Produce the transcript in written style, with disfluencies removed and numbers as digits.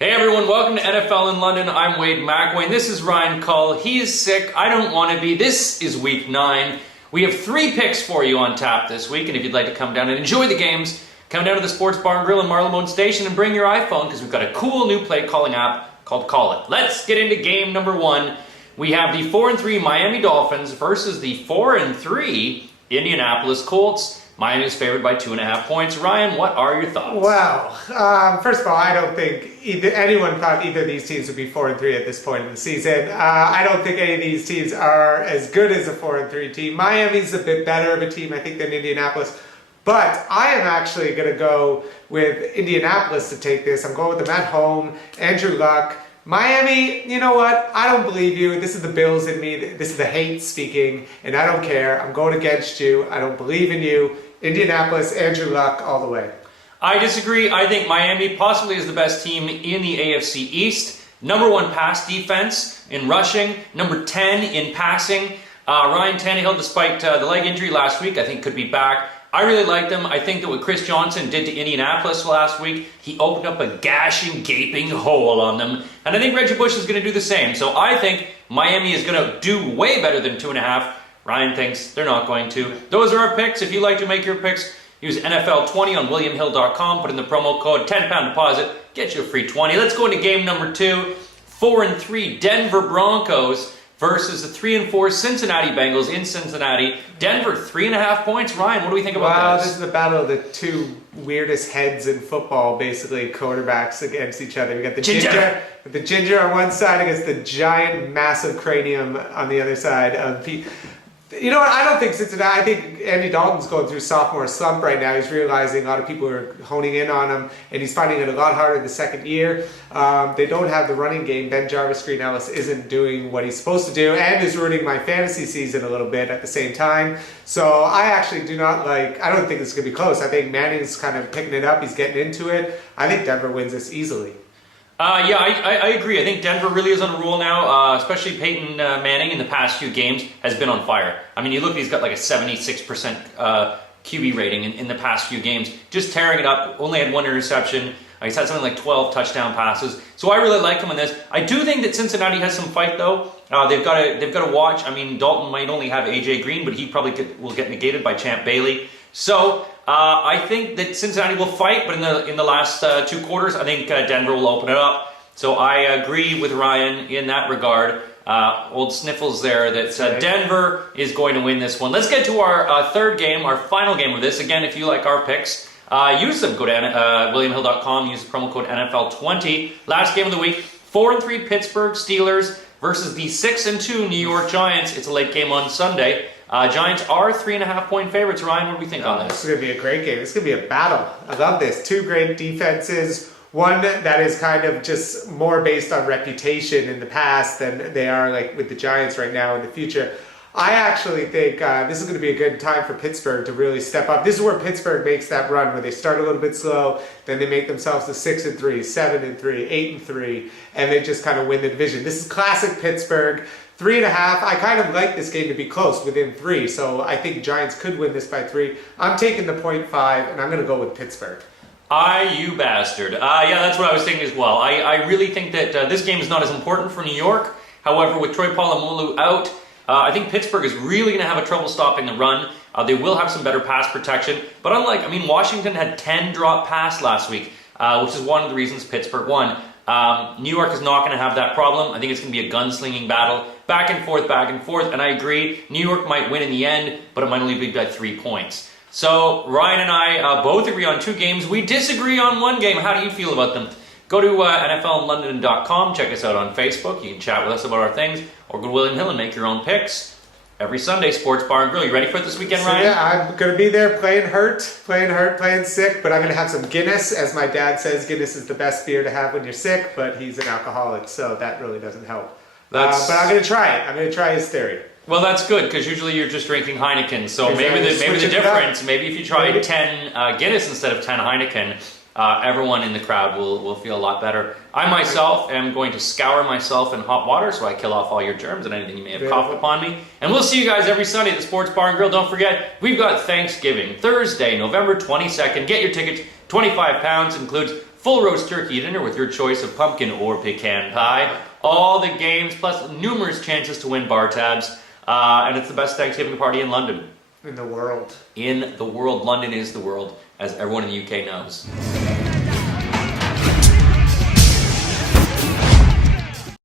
Hey everyone, welcome to NFL in London. I'm Wade McElwain. This is Ryan Cull. He is sick. I don't want to be. This is week 9. We have 3 picks for you on tap this week, and if you'd like to come down and enjoy the games, come down to the Sports Bar and Grill in Marylebone Station and bring your iPhone because we've got a cool new play calling app called Call It. Let's get into game number 1. We have the 4-3 Miami Dolphins versus the 4-3 Indianapolis Colts. Miami is favored by 2.5 points. Ryan, what are your thoughts? Well, first of all, I don't think anyone thought either of these teams would be 4-3 at this point in the season. I don't think any of these teams are as good as a 4-3 team. Miami's a bit better of a team, I think, than Indianapolis. But I am actually going to go with Indianapolis to take this. I'm going with them at home. Andrew Luck. Miami, you know what? I don't believe you. This is the Bills in me. This is the hate speaking, and I don't care. I'm going against you. I don't believe in you. Indianapolis, Andrew Luck, all the way. I disagree. I think Miami possibly is the best team in the AFC East. Number 1 pass defense in rushing. Number 10 in passing. Ryan Tannehill, despite the leg injury last week, I think could be back. I really like them. I think that what Chris Johnson did to Indianapolis last week, he opened up a gashing, gaping hole on them. And I think Reggie Bush is going to do the same. So I think Miami is going to do way better than 2.5. Ryan thinks they're not going to. Those are our picks. If you'd like to make your picks, use NFL20 on WilliamHill.com. Put in the promo code, £10 deposit, get you a free 20. Let's go into game number 2. 4-3 Denver Broncos versus the 3-4 Cincinnati Bengals in Cincinnati. Denver, 3.5 points. Ryan, what do we think about this? This is the battle of the 2 weirdest heads in football, basically quarterbacks against each other. We got the ginger on one side against the giant, massive cranium on the other side. You know what? I don't think Cincinnati. I think Andy Dalton's going through sophomore slump right now. He's realizing a lot of people are honing in on him, and he's finding it a lot harder the second year. They don't have the running game. Ben Jarvis, Green Ellis isn't doing what he's supposed to do, and is ruining my fantasy season a little bit at the same time. So I actually do not like. I don't think it's going to be close. I think Manning's kind of picking it up. He's getting into it. I think Denver wins this easily. I agree. I think Denver really is on a roll now, especially Peyton Manning in the past few games has been on fire. I mean, you look, he's got like a 76% QB rating in the past few games, just tearing it up, only had 1 interception. He's had something like 12 touchdown passes. So I really like him in this. I do think that Cincinnati has some fight, though. They've got to watch. I mean, Dalton might only have A.J. Green, but he probably will get negated by Champ Bailey. So I think that Cincinnati will fight, but in the last 2 quarters, I think Denver will open it up. So I agree with Ryan in that regard. Old Sniffles there that Denver is going to win this one. Let's get to our third game, our final game of this. Again, if you like our picks, use them. Go to WilliamHill.com, use the promo code NFL20. Last game of the week, 4-3 Pittsburgh Steelers versus the 6-2 New York Giants. It's a late game on Sunday. Giants are 3.5 point favorites. Ryan, what do we think on this? This is going to be a great game. It's going to be a battle. I love this. 2 great defenses. One that is kind of just more based on reputation in the past than they are like with the Giants right now in the future. I actually think this is going to be a good time for Pittsburgh to really step up. This is where Pittsburgh makes that run where they start a little bit slow, then they make themselves to 6-3, 7-3, 8-3, and they just kind of win the division. This is classic Pittsburgh. 3.5. I kind of like this game to be close, within 3. So I think Giants could win this by 3. I'm taking the 0.5, and I'm going to go with Pittsburgh. You bastard. Yeah, that's what I was thinking as well. I really think that this game is not as important for New York. However, with Troy Polamalu out, I think Pittsburgh is really going to have a trouble stopping the run. They will have some better pass protection. But Washington had 10 drop pass last week, which is one of the reasons Pittsburgh won. New York is not going to have that problem. I think it's going to be a gunslinging battle. Back and forth, and I agree. New York might win in the end, but it might only be by 3 points. So Ryan and I both agree on 2 games. We disagree on 1 game. How do you feel about them? Go to NFLinlondon.com. Check us out on Facebook. You can chat with us about our things. Or go to William Hill and make your own picks. Every Sunday, Sports Bar and Grill. You ready for it this weekend, Ryan? Yeah, I'm going to be there playing playing sick, but I'm going to have some Guinness. As my dad says, Guinness is the best beer to have when you're sick, but he's an alcoholic, so that really doesn't help. But I'm going to try it. I'm going to try his theory. Well, that's good, because usually you're just drinking Heineken. So maybe the difference, maybe if you try 10 Guinness instead of 10 Heineken, everyone in the crowd will feel a lot better. I myself am going to scour myself in hot water so I kill off all your germs and anything you may have coughed upon me. And we'll see you guys every Sunday at the Sports Bar and Grill. Don't forget, we've got Thanksgiving, Thursday, November 22nd. Get your tickets, £25, includes full roast turkey dinner with your choice of pumpkin or pecan pie. All the games, plus numerous chances to win bar tabs. And it's the best Thanksgiving party in London. In the world. In the world. London is the world, as everyone in the UK knows.